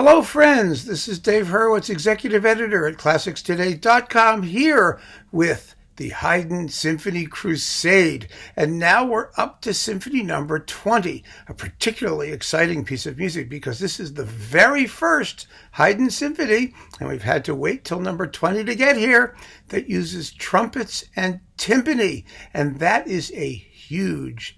Hello, friends. This is Dave Hurwitz, executive editor at ClassicsToday.com, here with the Haydn Symphony Crusade. And now we're up to Symphony number 20, a particularly exciting piece of music because this is the very first Haydn Symphony, and we've had to wait till number 20 to get here, that uses trumpets and timpani. And that is a huge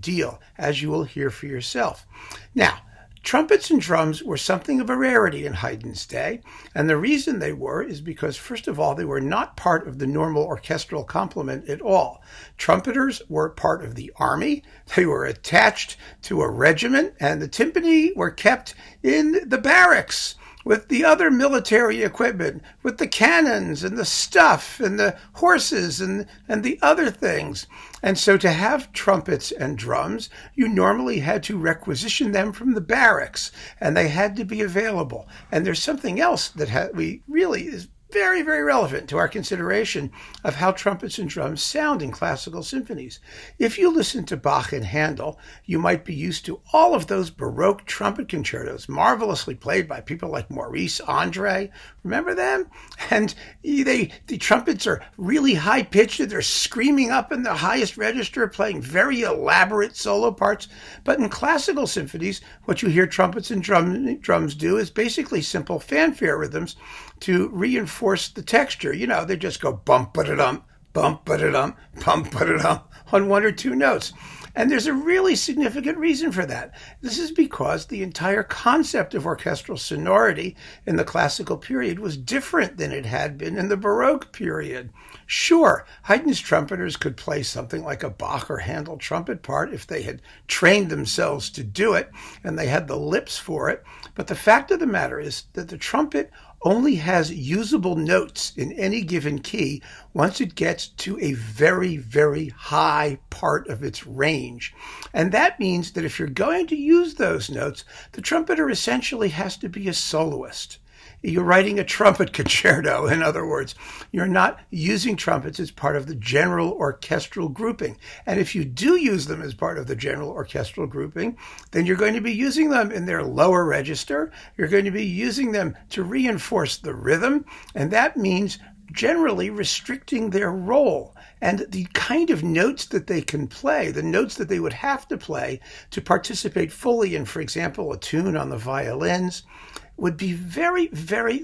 deal, as you will hear for yourself. Now, trumpets and drums were something of a rarity in Haydn's day, and the reason they were is because, first of all, they were not part of the normal orchestral complement at all. Trumpeters were part of the army, they were attached to a regiment, and the timpani were kept in the barracks with the other military equipment, with the cannons and the stuff and the horses and the other things. And so to have trumpets and drums, you normally had to requisition them from the barracks, and they had to be available. And there's something else that we really is very relevant to our consideration of how trumpets and drums sound in classical symphonies. If you listen to Bach and Handel, you might be used to all of those Baroque trumpet concertos, marvelously played by people like Maurice Andre. Remember them? And the trumpets are really high-pitched. They're screaming up in the highest register, playing very elaborate solo parts. But in classical symphonies, what you hear trumpets and drums do is basically simple fanfare rhythms to reinforce the texture. You know, they just go bump-ba-da-dum, bump-ba-da-dum, bump-ba-da-dum on one or two notes. And there's a really significant reason for that. This is because the entire concept of orchestral sonority in the classical period was different than it had been in the Baroque period. Sure, Haydn's trumpeters could play something like a Bach or Handel trumpet part if they had trained themselves to do it and they had the lips for it. But the fact of the matter is that the trumpet only has usable notes in any given key once it gets to a very high part of its range. And that means that if you're going to use those notes, the trumpeter essentially has to be a soloist. You're writing a trumpet concerto, in other words. You're not using trumpets as part of the general orchestral grouping. And if you do use them as part of the general orchestral grouping, then you're going to be using them in their lower register. You're going to be using them to reinforce the rhythm. And that means generally restricting their role and the kind of notes that they can play, the notes that they would have to play to participate fully in, for example, a tune on the violins, would be very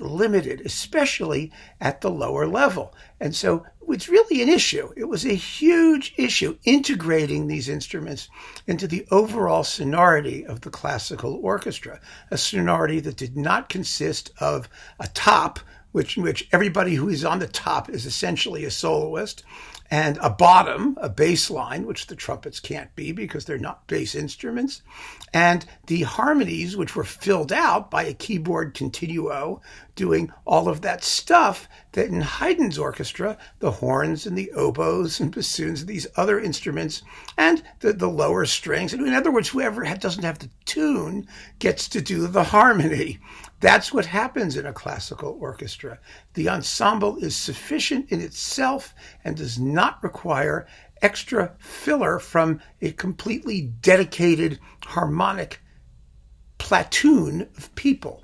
limited, especially at the lower level. And so it's really an issue. It was a huge issue integrating these instruments into the overall sonority of the classical orchestra, a sonority that did not consist of a top, in which everybody who is on the top is essentially a soloist, and a bottom, a bass line, which the trumpets can't be because they're not bass instruments, and the harmonies, which were filled out by a keyboard continuo doing all of that stuff that in Haydn's orchestra, the horns and the oboes and bassoons and these other instruments, and the lower strings. In other words, whoever doesn't have the tune gets to do the harmony. That's what happens in a classical orchestra. The ensemble is sufficient in itself and does not require extra filler from a completely dedicated harmonic platoon of people.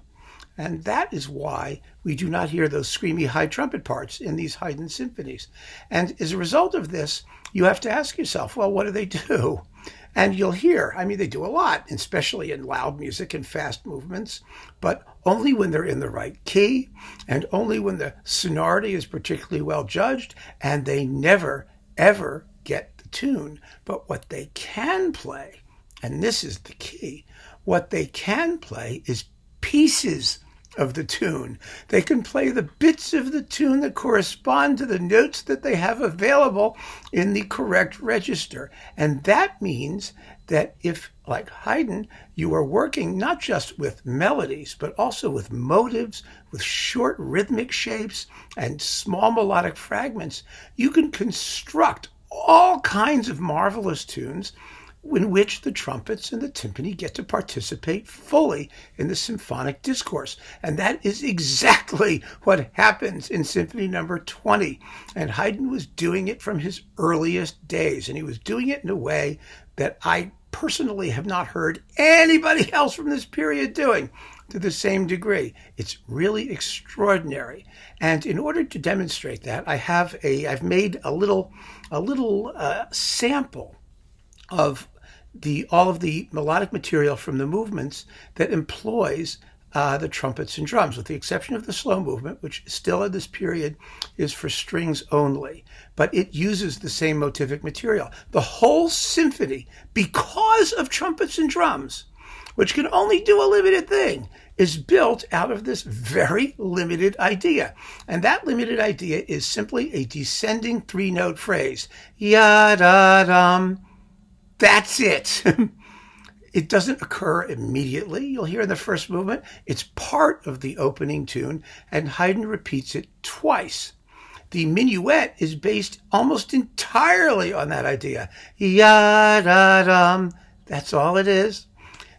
And that is why we do not hear those screamy high trumpet parts in these Haydn symphonies. And as a result of this, you have to ask yourself, well, what do they do? And you'll hear, they do a lot, especially in loud music and fast movements, but only when they're in the right key, and only when the sonority is particularly well judged, and they never, ever get the tune. But what they can play, and this is the key, what they can play is pieces of the tune. They can play the bits of the tune that correspond to the notes that they have available in the correct register. And that means that if, like Haydn, you are working not just with melodies, but also with motives, with short rhythmic shapes and small melodic fragments, you can construct all kinds of marvelous tunes in which the trumpets and the timpani get to participate fully in the symphonic discourse. And that is exactly what happens in Symphony number 20. And Haydn was doing it from his earliest days, and he was doing it in a way that I personally have not heard anybody else from this period doing to the same degree. It's really extraordinary. And in order to demonstrate that, I've made a little sample of all of the melodic material from the movements that employs the trumpets and drums, with the exception of the slow movement, which still at this period is for strings only. But it uses the same motivic material. The whole symphony, because of trumpets and drums, which can only do a limited thing, is built out of this very limited idea. And that limited idea is simply a descending three-note phrase. Ya-da-dum. That's it. It doesn't occur immediately. You'll hear in the first movement. It's part of the opening tune, and Haydn repeats it twice. The minuet is based almost entirely on that idea. Ya-da-dum. That's all it is.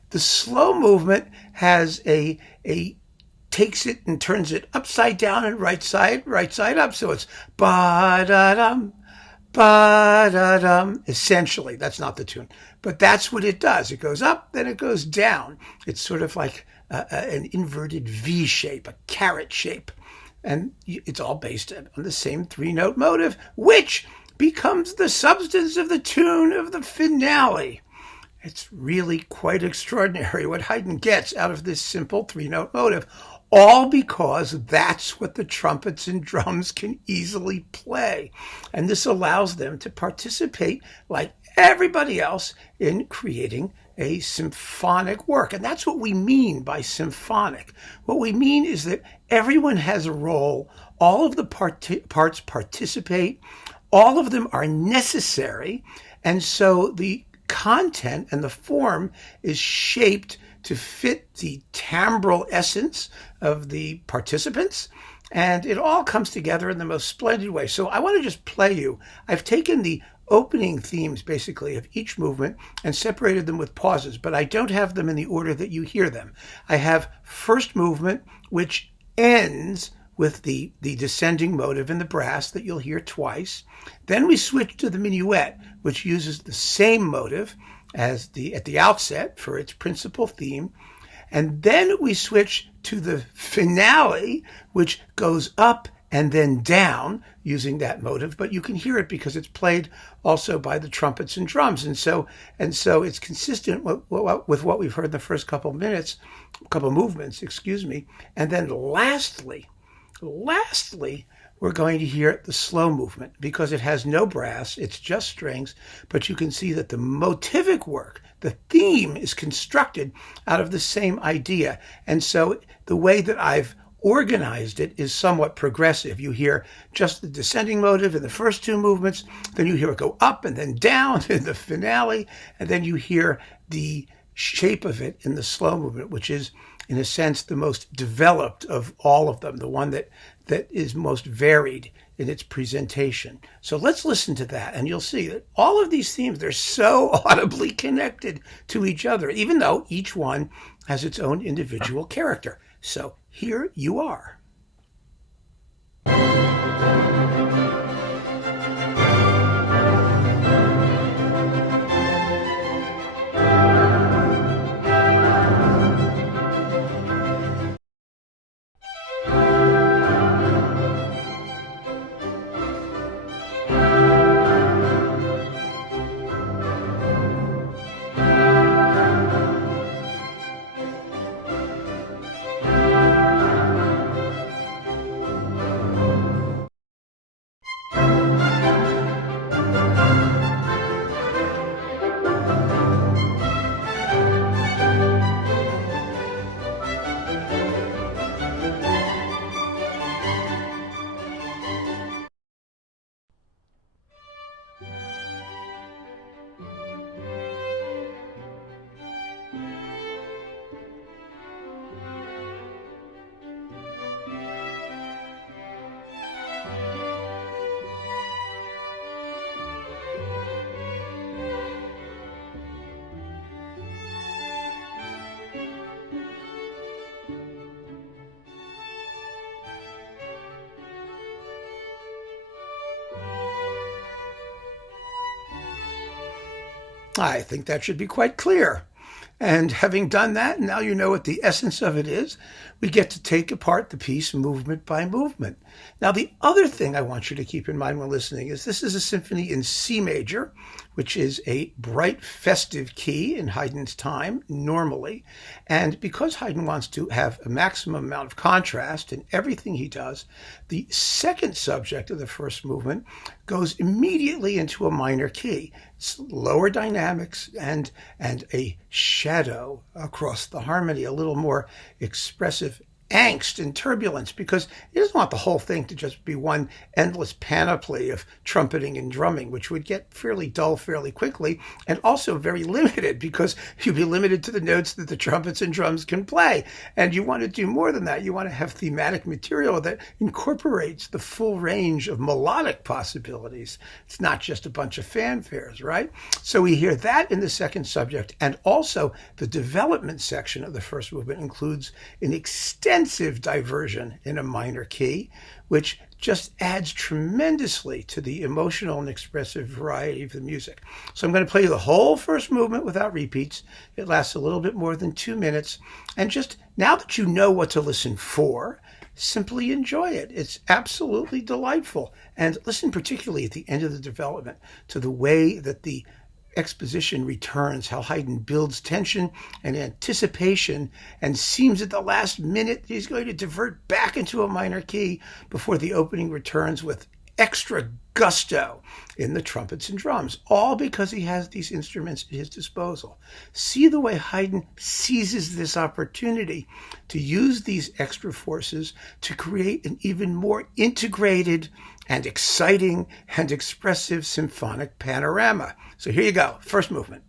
The slow movement has takes it and turns it upside down and right side up. So it's ba-da-dum, ba-da-dum. Essentially, that's not the tune, but that's what it does. It goes up, then it goes down. It's sort of like an inverted V shape, a carrot shape. And it's all based on the same three-note motive, which becomes the substance of the tune of the finale. It's really quite extraordinary what Haydn gets out of this simple three-note motive, all because that's what the trumpets and drums can easily play. And this allows them to participate, like everybody else, in creating a symphonic work. And that's what we mean by symphonic. What we mean is that everyone has a role, all of the parts participate, all of them are necessary, and so the content and the form is shaped to fit the timbral essence of the participants, and it all comes together in the most splendid way. So I want to just play you. I've taken the opening themes, basically, of each movement and separated them with pauses, but I don't have them in the order that you hear them. I have first movement, which ends with the descending motive in the brass that you'll hear twice. Then we switch to the minuet, which uses the same motive as at the outset for its principal theme. And then we switch to the finale, which goes up and then down using that motive, but you can hear it because it's played also by the trumpets and drums. And so it's consistent with what we've heard in the first couple movements, And then lastly, we're going to hear the slow movement because it has no brass, it's just strings, but you can see that the motivic work, the theme, is constructed out of the same idea. And so the way that I've organized it is somewhat progressive. You hear just the descending motive in the first two movements, then you hear it go up and then down in the finale, and then you hear the shape of it in the slow movement, which is, in a sense, the most developed of all of them, the one that is most varied in its presentation. So let's listen to that, and you'll see that all of these themes, they're so audibly connected to each other, even though each one has its own individual character. So here you are. I think that should be quite clear. And having done that, now you know what the essence of it is. We get to take apart the piece movement by movement. Now, the other thing I want you to keep in mind when listening is this is a symphony in C major, which is a bright, festive key in Haydn's time, normally. And because Haydn wants to have a maximum amount of contrast in everything he does, the second subject of the first movement goes immediately into a minor key. It's lower dynamics and a shadow across the harmony, a little more expressive angst and turbulence, because he doesn't want the whole thing to just be one endless panoply of trumpeting and drumming, which would get fairly dull fairly quickly, and also very limited, because you'd be limited to the notes that the trumpets and drums can play. And you want to do more than that. You want to have thematic material that incorporates the full range of melodic possibilities. It's not just a bunch of fanfares, right? So we hear that in the second subject, and also the development section of the first movement includes an extensive diversion in a minor key, which just adds tremendously to the emotional and expressive variety of the music. So I'm going to play you the whole first movement without repeats. It lasts a little bit more than 2 minutes. And just now that you know what to listen for, simply enjoy it. It's absolutely delightful. And listen particularly at the end of the development to the way that the exposition returns, how Haydn builds tension and anticipation and seems at the last minute he's going to divert back into a minor key before the opening returns with extra gusto in the trumpets and drums, all because he has these instruments at his disposal. See the way Haydn seizes this opportunity to use these extra forces to create an even more integrated and exciting and expressive symphonic panorama. So here you go, first movement.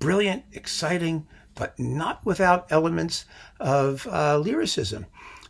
Brilliant, exciting, but not without elements of lyricism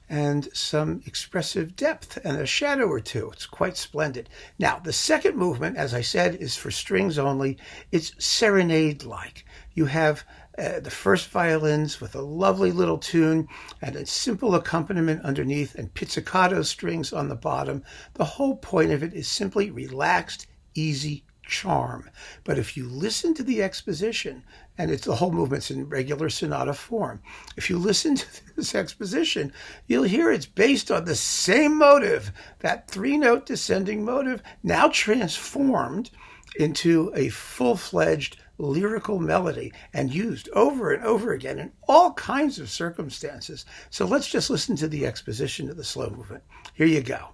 and some expressive depth and a shadow or two. It's quite splendid. Now, the second movement, as I said, is for strings only. It's serenade-like. You have the first violins with a lovely little tune and a simple accompaniment underneath and pizzicato strings on the bottom. The whole point of it is simply relaxed, easy charm. But if you listen to the exposition, and it's the whole movement's in regular sonata form, if you listen to this exposition, you'll hear it's based on the same motive, that 3-note descending motive, now transformed into a full-fledged lyrical melody and used over and over again in all kinds of circumstances. So let's just listen to the exposition of the slow movement. Here you go.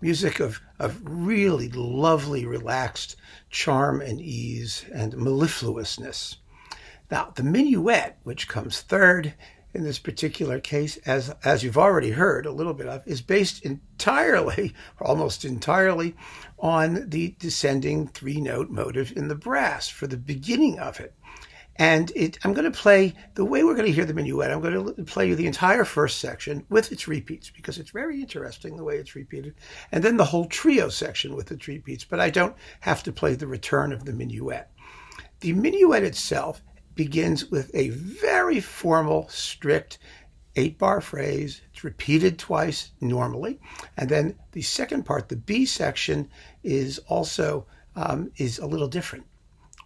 Music of really lovely, relaxed charm and ease and mellifluousness. Now, the minuet, which comes third in this particular case, as you've already heard a little bit of, is based entirely, or almost entirely, on the descending three-note motive in the brass for the beginning of it. And I'm going to play, the way we're going to hear the minuet, I'm going to play you the entire first section with its repeats, because it's very interesting the way it's repeated, and then the whole trio section with its repeats, but I don't have to play the return of the minuet. The minuet itself begins with a very formal, strict 8-bar phrase. It's repeated twice normally, and then the second part, the B section, is also is a little different.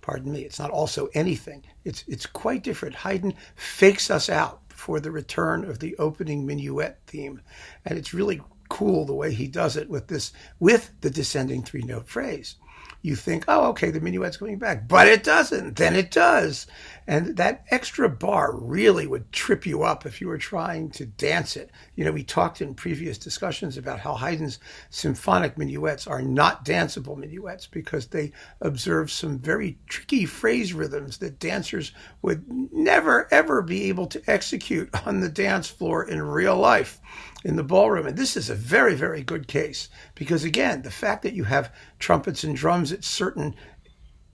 Pardon me, it's not also anything. It's quite different. Haydn fakes us out before the return of the opening minuet theme. And it's really cool the way he does it with the descending three-note phrase. You think, oh, okay, the minuet's coming back, but it doesn't. Then it does. And that extra bar really would trip you up if you were trying to dance it. You know, we talked in previous discussions about how Haydn's symphonic minuets are not danceable minuets because they observe some very tricky phrase rhythms that dancers would never, ever be able to execute on the dance floor in real life in the ballroom. And this is a very, very good case because, again, the fact that you have trumpets and drums at certain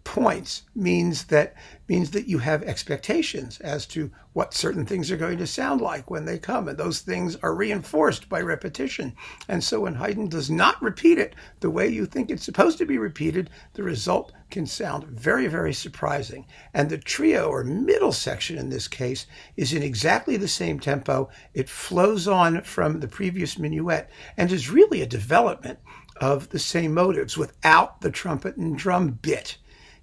points means that you have expectations as to what certain things are going to sound like when they come, and those things are reinforced by repetition. And so when Haydn does not repeat it the way you think it's supposed to be repeated, the result can sound very, very surprising. And the trio or middle section in this case is in exactly the same tempo. It flows on from the previous minuet and is really a development of the same motives without the trumpet and drum bit.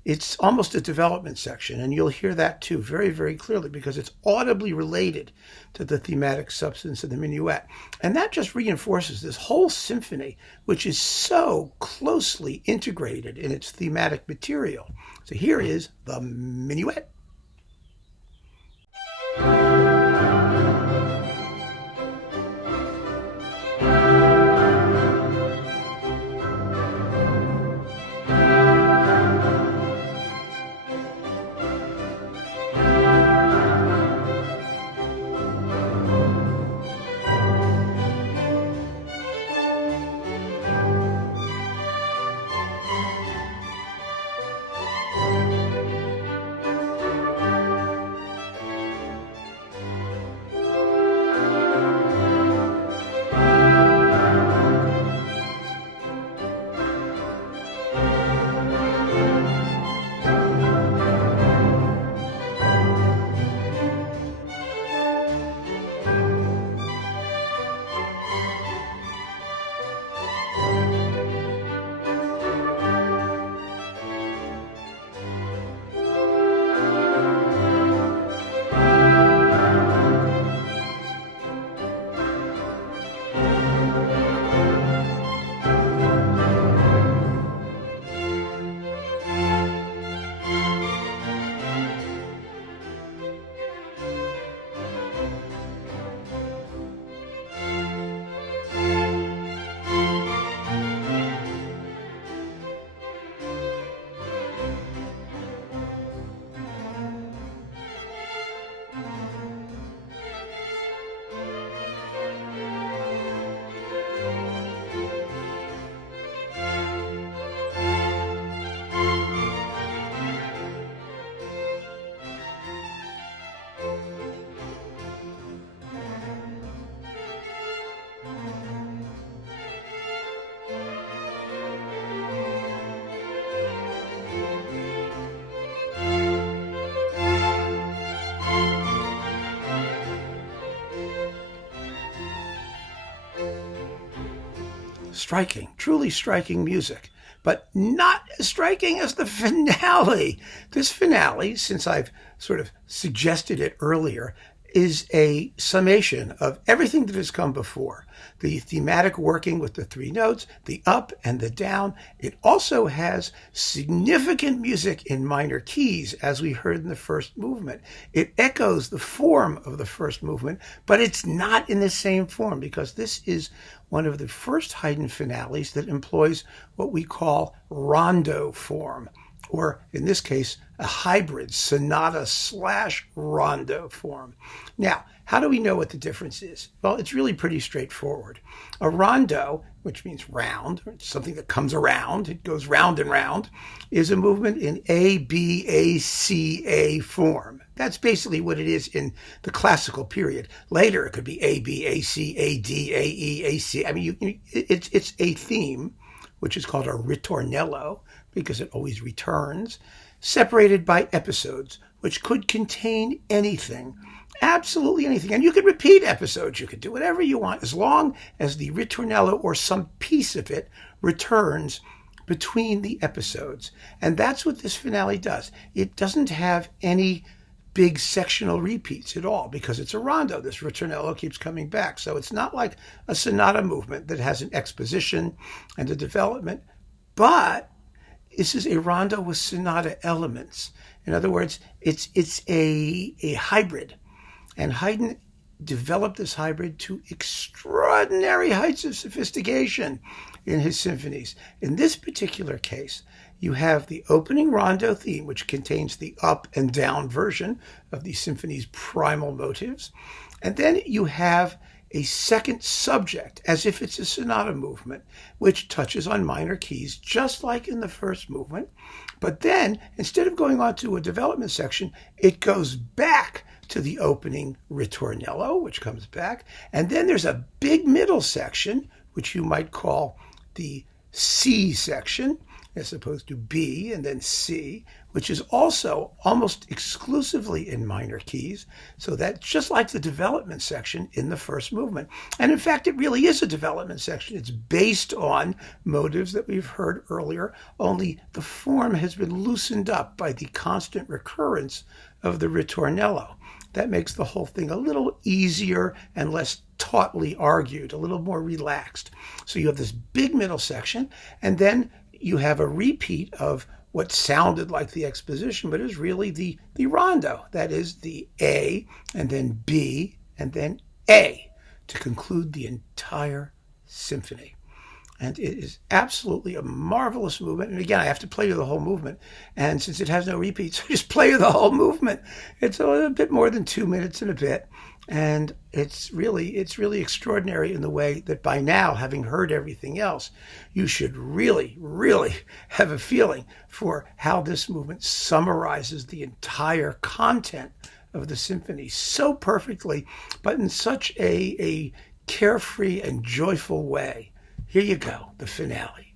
It's almost a development section, and you'll hear that too very, very clearly because it's audibly related to the thematic substance of the minuet. And that just reinforces this whole symphony, which is so closely integrated in its thematic material. So here is the minuet. striking, truly striking music, but not as striking as the finale. This finale, since I've sort of suggested it earlier, is a summation of everything that has come before. The thematic working with the three notes, the up and the down. It also has significant music in minor keys, as we heard in the first movement. It echoes the form of the first movement, but it's not in the same form, because this is one of the first Haydn finales that employs what we call rondo form, or in this case, a hybrid sonata/rondo form. Now, how do we know what the difference is? Well, it's really pretty straightforward. A rondo, which means round, or something that comes around, it goes round and round, is a movement in A, B, A, C, A form. That's basically what it is in the classical period. Later, it could be A, B, A, C, A, D, A, E, A, C. I mean, it's a theme, which is called a ritornello, because it always returns, separated by episodes, which could contain anything, absolutely anything. And you could repeat episodes. You could do whatever you want, as long as the ritornello or some piece of it returns between the episodes. And that's what this finale does. It doesn't have any big sectional repeats at all, because it's a rondo. This ritornello keeps coming back. So it's not like a sonata movement that has an exposition and a development, but this is a rondo with sonata elements. In other words, it's a hybrid. And Haydn developed this hybrid to extraordinary heights of sophistication in his symphonies. In this particular case, you have the opening rondo theme, which contains the up and down version of the symphony's primal motives. And then you have a second subject, as if it's a sonata movement, which touches on minor keys, just like in the first movement. But then, instead of going on to a development section, it goes back to the opening ritornello, which comes back. And then there's a big middle section, which you might call the C section, as opposed to B and then C, which is also almost exclusively in minor keys. So that's just like the development section in the first movement. And in fact, it really is a development section. It's based on motives that we've heard earlier, only the form has been loosened up by the constant recurrence of the ritornello. That makes the whole thing a little easier and less tautly argued, a little more relaxed. So you have this big middle section, and then you have a repeat of what sounded like the exposition, but is really the rondo. That is the A, and then B, and then A, to conclude the entire symphony. And it is absolutely a marvelous movement. And again, I have to play you the whole movement. And since it has no repeats, I just play you the whole movement. It's a bit more than 2 minutes and a bit. And it's really extraordinary in the way that by now, having heard everything else, you should really, really have a feeling for how this movement summarizes the entire content of the symphony so perfectly, but in such a carefree and joyful way. Here you go, the finale.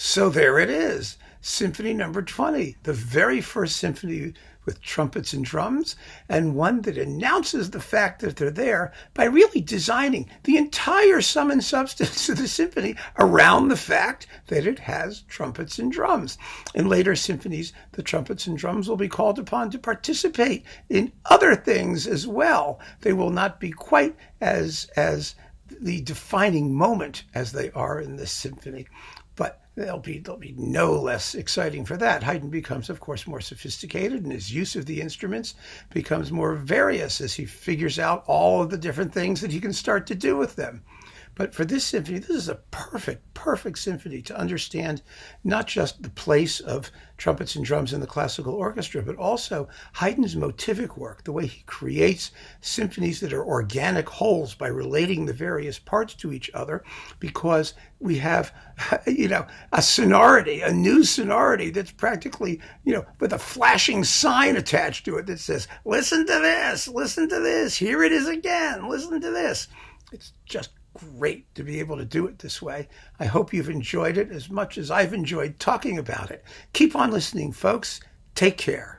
So there it is, Symphony Number 20, the very first symphony with trumpets and drums, and one that announces the fact that they're there by really designing the entire sum and substance of the symphony around the fact that it has trumpets and drums. In later symphonies, the trumpets and drums will be called upon to participate in other things as well. They will not be quite as the defining moment as they are in this symphony, but they'll be no less exciting for that. Haydn becomes, of course, more sophisticated, and his use of the instruments becomes more various as he figures out all of the different things that he can start to do with them. But for this symphony, this is a perfect symphony to understand not just the place of trumpets and drums in the classical orchestra, but also Haydn's motivic work, the way he creates symphonies that are organic wholes by relating the various parts to each other, because we have, a sonority, a new sonority that's practically, with a flashing sign attached to it that says, listen to this, here it is again, listen to this. It's just great to be able to do it this way. I hope you've enjoyed it as much as I've enjoyed talking about it. Keep on listening, folks. Take care.